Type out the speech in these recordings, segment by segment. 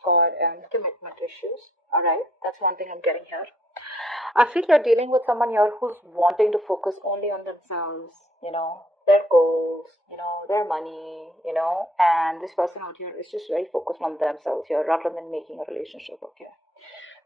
someone's got commitment issues. All right, that's one thing I'm getting here. I feel you're dealing with someone here who's wanting to focus only on themselves, their goals, their money, and this person out here is just very focused on themselves here rather than making a relationship, okay?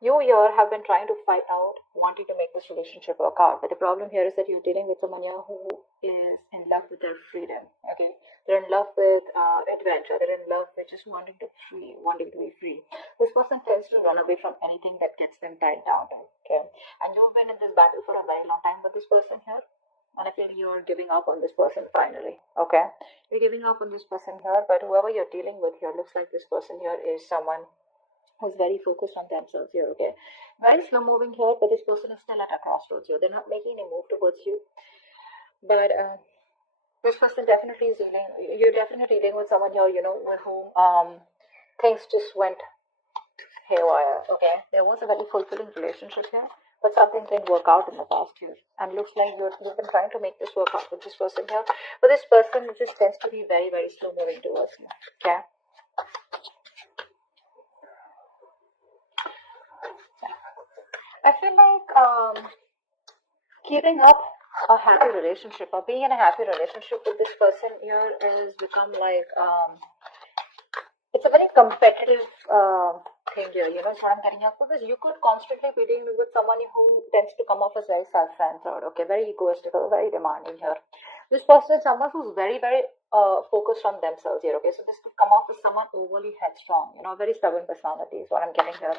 You here have been trying to fight out, wanting to make this relationship work out. But the problem here is that you're dealing with someone here who is in love with their freedom. Okay, they're in love with adventure. They're in love with just wanting to be free. This person tends to run away from anything that gets them tied down. Okay, and you've been in this battle for a very long time with this person here. And I feel you're giving up on this person finally. Okay, you're giving up on this person here. But whoever you're dealing with here looks like this person here is someone who's very focused on themselves here, okay? Very slow moving here, but this person is still at a crossroads here. They're not making a move towards you. But this person definitely is you're definitely dealing with someone here, with whom things just went haywire, okay? There was a very fulfilling relationship here, but something didn't work out in the past year. And looks like you've been trying to make this work out with this person here. But this person just tends to be very, very slow moving towards you, okay? I feel like keeping up a happy relationship or being in a happy relationship with this person here has become like it's a very competitive thing here, so I'm getting up because you could constantly be dealing with someone who tends to come off as very self-centered, okay, very egoistical, very demanding here. This person is someone who's very, very focused on themselves here, okay, so this could come off as someone overly headstrong, very stubborn personality is what I'm getting here.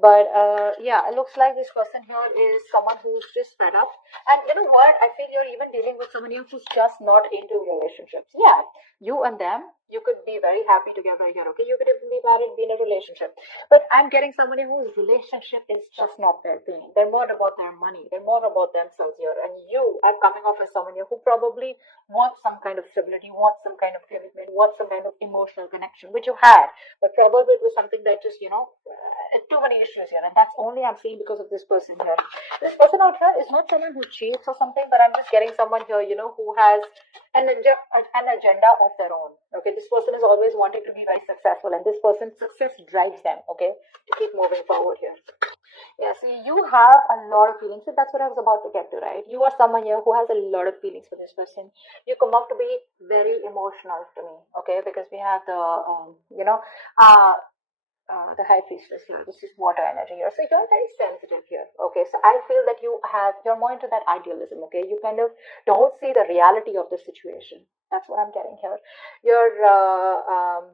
But yeah, it looks like this person here is someone who's just fed up. And you know what, I feel you're even dealing with someone who's just not into relationships. Yeah, you and them, you could be very happy together here, okay, you could even be married, be in a relationship, but I'm getting somebody whose relationship is just not their thing. They're more about their money, they're more about themselves here, and you are coming off as someone here who probably wants some kind of stability, wants some kind of commitment, wants some kind of emotional connection, which you had, but probably it was something that just too many issues here, and that's only I'm seeing because of this person here. This person out here is not someone who cheats or something, but I'm just getting someone here, who has an agenda of their own. Okay, this person is always wanting to be very successful, and this person's success drives them, okay, to keep moving forward here. Yeah, see, you have a lot of feelings, so that's what I was about to get to, right? You are someone here who has a lot of feelings for this person. You come up to be very emotional to me, okay, because we have the high priestess here. This is water energy here. So you're very sensitive here. Okay. So I feel that you're more into that idealism. Okay. You kind of don't see the reality of the situation. That's what I'm getting here. You're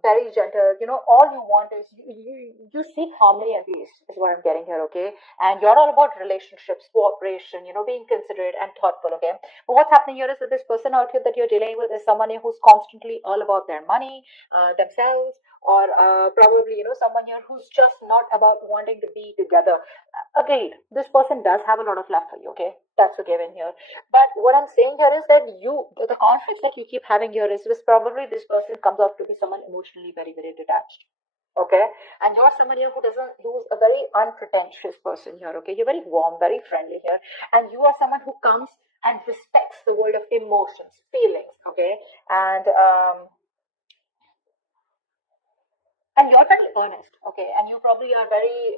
very gentle. All you want is you seek harmony and peace is what I'm getting here. Okay. And you're all about relationships, cooperation, being considerate and thoughtful. Okay. But what's happening here is that this person out here that you're dealing with is someone who's constantly all about their money, themselves, or probably someone here who's just not about wanting to be together. Agreed, this person does have a lot of love for you, okay, that's a given here. But what I'm saying here is that the conflicts that you keep having here is probably this person comes out to be someone emotionally very, very detached, okay, and you're someone here who's a very unpretentious person here, okay, you're very warm, very friendly here, and you are someone who comes and respects the world of emotions, feelings, okay, and you're very honest, okay, and you probably are very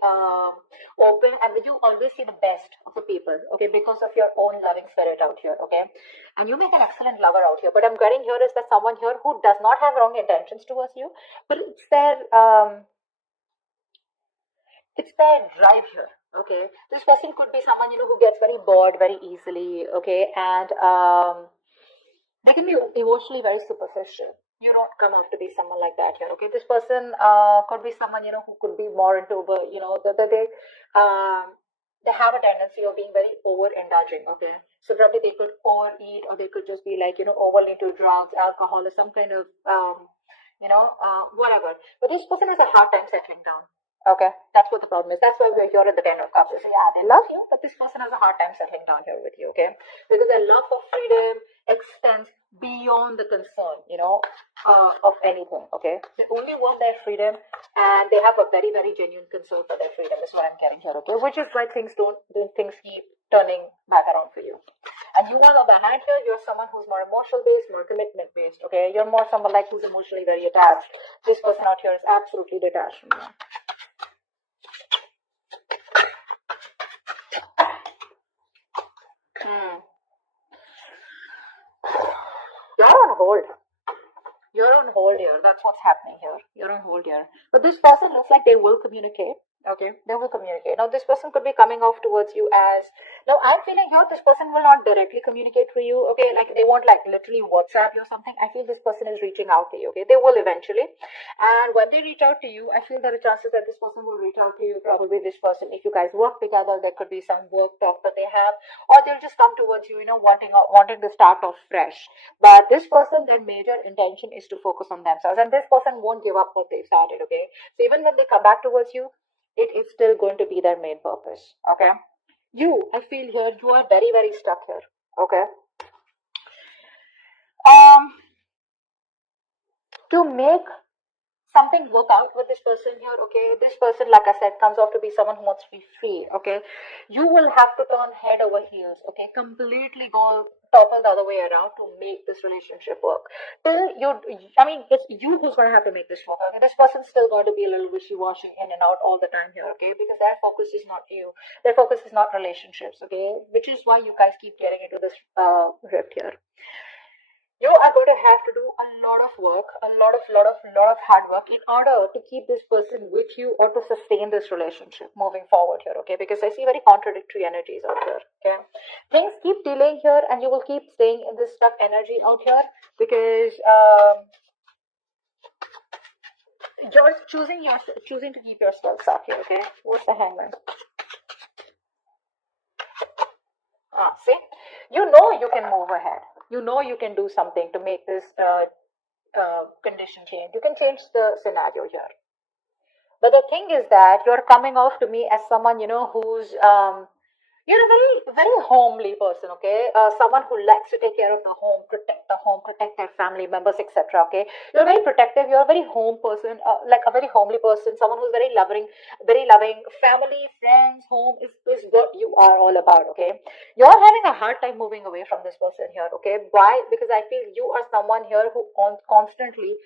open, and you always see the best of the people, okay, because of your own loving spirit out here, okay, and you make an excellent lover out here. But I'm getting here is that someone here who does not have wrong intentions towards you, but it's their drive here, okay. This person could be someone who gets very bored very easily, okay, and they can be emotionally very superficial. You don't come out to be someone like that here, okay? This person could be someone who could be more into they have a tendency of being very overindulging, okay? So probably they could overeat, or they could just be like overly into drugs, alcohol, or some kind of whatever. But this person has a hard time settling down. Okay, that's what the problem is. That's why we're here at the 10 of Cups. So yeah, they love you, but this person has a hard time settling down here with you, okay? Because their love for freedom extends beyond the concern, of anything, okay? They only want their freedom, and they have a very, very genuine concern for their freedom is what I'm getting here, okay? Which is why things keep turning back around for you. And you on the other hand here, you're someone who's more emotional based, more commitment based, okay? You're more someone like who's emotionally very attached. This person out here is absolutely detached from you. You're on hold. You're on hold here. That's what's happening here. You're on hold here. But this person looks like they will communicate. Okay, they will communicate. Now, this person could be coming off towards you as. Now, I'm feeling here this person will not directly communicate for you. Okay, like they won't like literally WhatsApp you or something. I feel this person is reaching out to you. Okay, they will eventually. And when they reach out to you, I feel there are chances that this person will reach out to you. Probably this person, if you guys work together, there could be some work talk that they have, or they'll just come towards you, wanting to start off fresh. But this person, their major intention is to focus on themselves, and this person won't give up what they started. Okay, so even when they come back towards you, it is still going to be their main purpose. Okay, I feel here, you are very, very stuck here. Okay, to make something work out with this person here, okay, this person, like I said, comes off to be someone who wants to be free. Okay, you will have to turn head over heels. Okay, completely go topple the other way around to make this relationship work. Till you, I mean, it's you who's going to have to make this work. Okay, this person's still going to be a little wishy-washy in and out all the time here. Okay, because their focus is not you, their focus is not relationships. Okay, which is why you guys keep getting into this rift here. You are going to have to do a lot of work, a lot of hard work in order to keep this person with you or to sustain this relationship moving forward here. Okay, because I see very contradictory energies out here. Okay, things keep delaying here, and you will keep staying in this stuck energy out here because you're choosing to keep yourself stuck here. Okay, what's the Hangman? See, you can move ahead. You can do something to make this condition change. You can change the scenario here. But the thing is that you're coming off to me as someone, who's you're a very, very homely person, okay? Someone who likes to take care of the home, protect their family members, etc. Okay, you're very protective. You're a very home person, like a very homely person. Someone who's very loving. Family, friends, home is what you are all about. Okay, you're having a hard time moving away from this person here. Okay, why? Because I feel you are someone here who constantly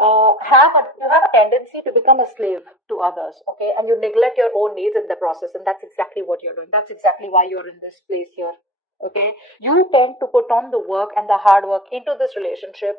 you have a tendency to become a slave to others, okay, and you neglect your own needs in the process, and that's exactly what you're doing. That's exactly why you're in this place here. Okay, you tend to put on the work and the hard work into this relationship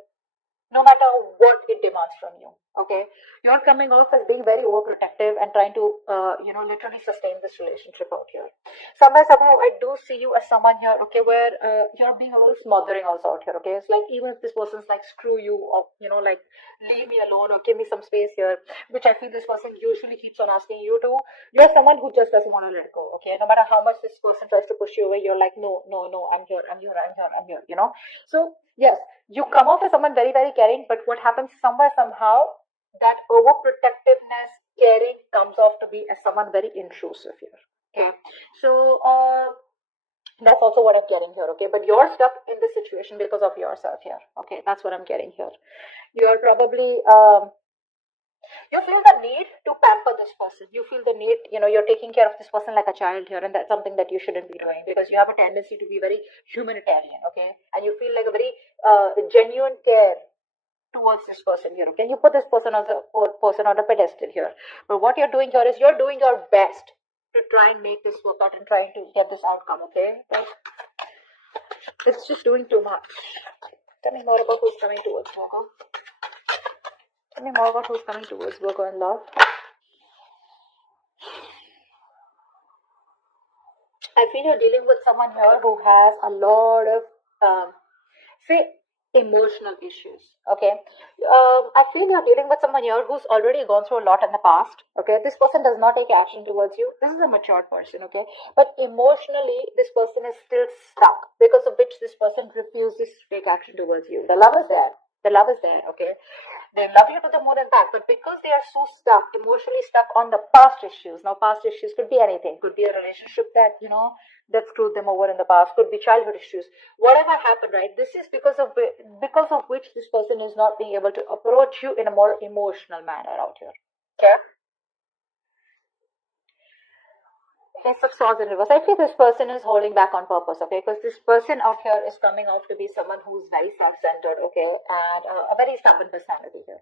no matter what it demands from you. Okay, you're coming off as being very overprotective and trying to literally sustain this relationship out here. Somehow I do see you as someone here, okay, where you're being a little smothering also out here. Okay, it's like even if this person's like screw you, or like leave me alone or give me some space here, which I feel this person usually keeps on asking you to, you're someone who just doesn't want to let go. Okay, no matter how much this person tries to push you away, you're like, no, no, no, I'm here. So yes, you come off as someone very, very caring, but what happens somewhere, somehow, that overprotectiveness, caring comes off to be as someone very intrusive here. Okay, so that's also what I'm getting here. Okay, but you're stuck in this situation because of yourself here. Okay, that's what I'm getting here. You're probably you feel the need to pamper this person. You feel the need, you're taking care of this person like a child here, and that's something that you shouldn't be doing because you have a tendency to be very humanitarian, okay? And you feel like a very genuine care towards this person here. Okay? You put this person as a person on a pedestal here. But what you're doing here is you're doing your best to try and make this work out and trying to get this outcome, okay? But it's just doing too much. Tell me more about who's coming towards Virgo. Tell me more about who's coming towards Virgo in love. I feel you're dealing with someone here who has a lot of, emotional issues. Okay, I feel you're dealing with someone here who's already gone through a lot in the past. Okay, this person does not take action towards you. This is a mature person. Okay, but emotionally, this person is still stuck because of which this person refuses to take action towards you. The love is there. The love is there. Okay, they love you to the moon and back, but because they are so stuck, emotionally stuck on the past issues. Now, past issues could be anything. Could be a relationship that screwed them over in the past. Could be childhood issues. Whatever happened, right? This is because of which this person is not being able to approach you in a more emotional manner out here. Okay. Ace of Swords in reverse. I feel this person is holding back on purpose, okay? Because this person out here is coming out to be someone who's very self-centered, okay? And a very stubborn personality here,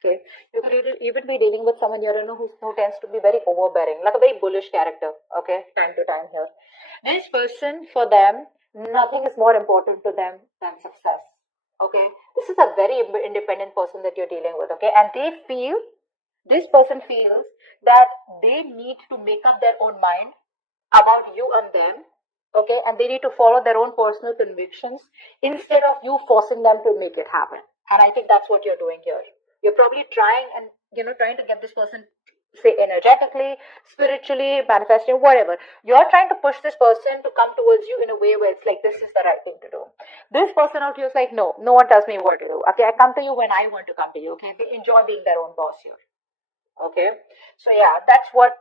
okay? You could even be dealing with someone here, who tends to be very overbearing, like a very bullish character, okay? Time to time here. This person, for them, nothing is more important to them than success, okay? This is a very independent person that you're dealing with, okay? And this person feels that they need to make up their own mind about you and them, okay, and they need to follow their own personal convictions instead of you forcing them to make it happen. And I think that's what you're doing here. You're probably trying to get this person, say, energetically, spiritually, manifesting, whatever. You're trying to push this person to come towards you in a way where it's like, this is the right thing to do. This person out here is like, no one tells me what to do, okay? I come to you when I want to come to you, okay? They enjoy being their own boss here. Okay, so yeah, that's what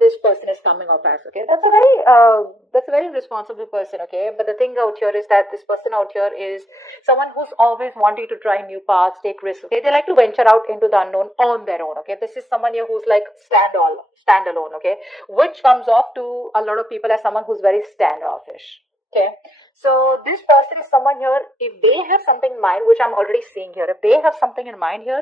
this person is coming off as. Okay, that's a very responsible person. Okay, but the thing out here is that this person out here is someone who's always wanting to try new paths, take risks. Okay, they like to venture out into the unknown on their own. Okay, this is someone here who's like standalone. Okay, which comes off to a lot of people as someone who's very standoffish. Okay, so this person is someone here, if they have something in mind, which I'm already seeing here, if they have something in mind here,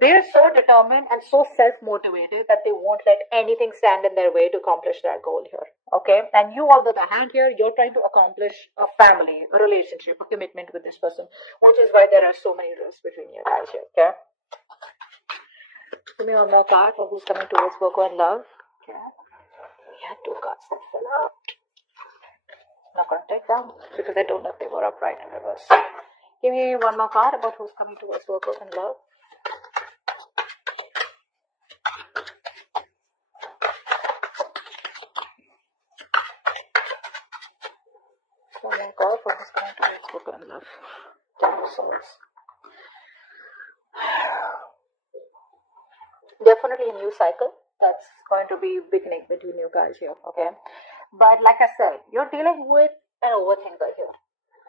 they're so determined and so self-motivated that they won't let anything stand in their way to accomplish their goal here, okay? And you, on the other hand here, you're trying to accomplish a family, a relationship, a commitment with this person, which is why there are so many risks between you guys here, okay? Give me one more card for who's coming towards Virgo and love, okay? We had two cards that fell out. I'm not going to take them because I don't know if they were upright in reverse. Give me one more card about who's coming towards Virgo and love. One more card for who's coming towards Virgo and love. Dark.Souls. Definitely a new cycle that's going to be beginning between you guys here, okay? But like I said, you're dealing with an overthinker here,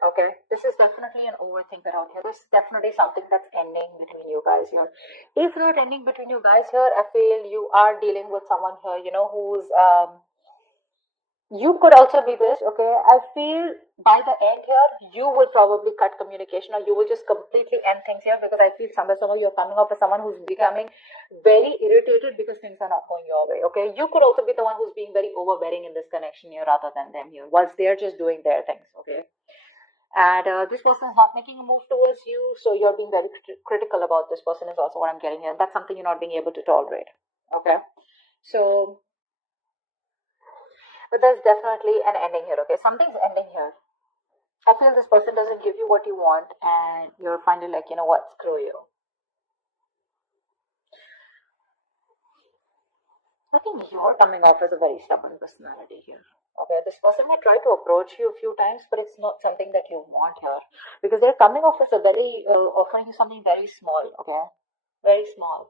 okay? This is definitely an overthinker out here. This is definitely something that's ending between you guys here. If not ending between you guys here, I feel you are dealing with someone here, who's you could also be this, okay? I feel by the end here, you will probably cut communication or you will just completely end things here, because I feel somehow you're coming off as someone who's becoming very irritated because things are not going your way, okay? You could also be the one who's being very overbearing in this connection here rather than them here, whilst they're just doing their things, okay? And this person is not making a move towards you, so you're being very critical about this person is also what I'm getting here. That's something you're not being able to tolerate, okay? So, but there's definitely an ending here, okay? Something's ending here. I feel this person doesn't give you what you want and you're finally like, you know what, screw you. I think you're coming off as a very stubborn personality here. Okay, this person may try to approach you a few times, but it's not something that you want here. Because they're coming off as offering you something very small, okay? Very small.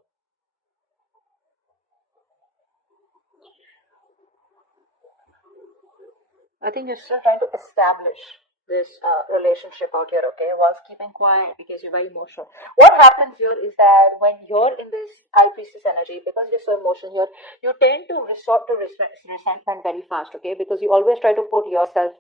I think you're still trying to establish this relationship out here, okay, whilst keeping quiet because you're very emotional. What happens here is that when you're in this High Priestess energy, because you're so emotional here, you tend to resort to resentment very fast, okay, because you always try to put the other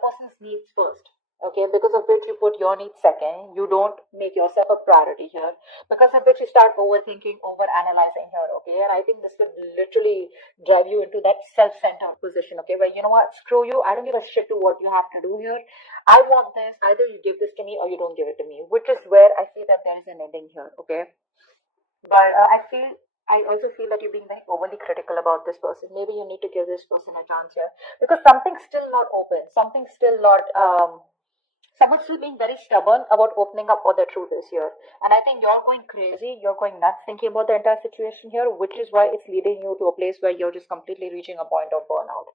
person's needs first, okay, because of which you put your needs second. You don't make yourself a priority here, because of which you start overthinking, overanalyzing here, okay? And I think this could literally drive you into that self-centered position, okay, where, you know what, screw you, I don't give a shit to what you have to do here. I want this, either you give this to me or you don't give it to me, which is where I see that there is an ending here, okay? But I also feel that you're being very overly critical about this person. Maybe you need to give this person a chance here, because something's still not open, something's still not someone's still being very stubborn about opening up what the truth is here. And I think you're going crazy, you're going nuts thinking about the entire situation here, which is why it's leading you to a place where you're just completely reaching a point of burnout.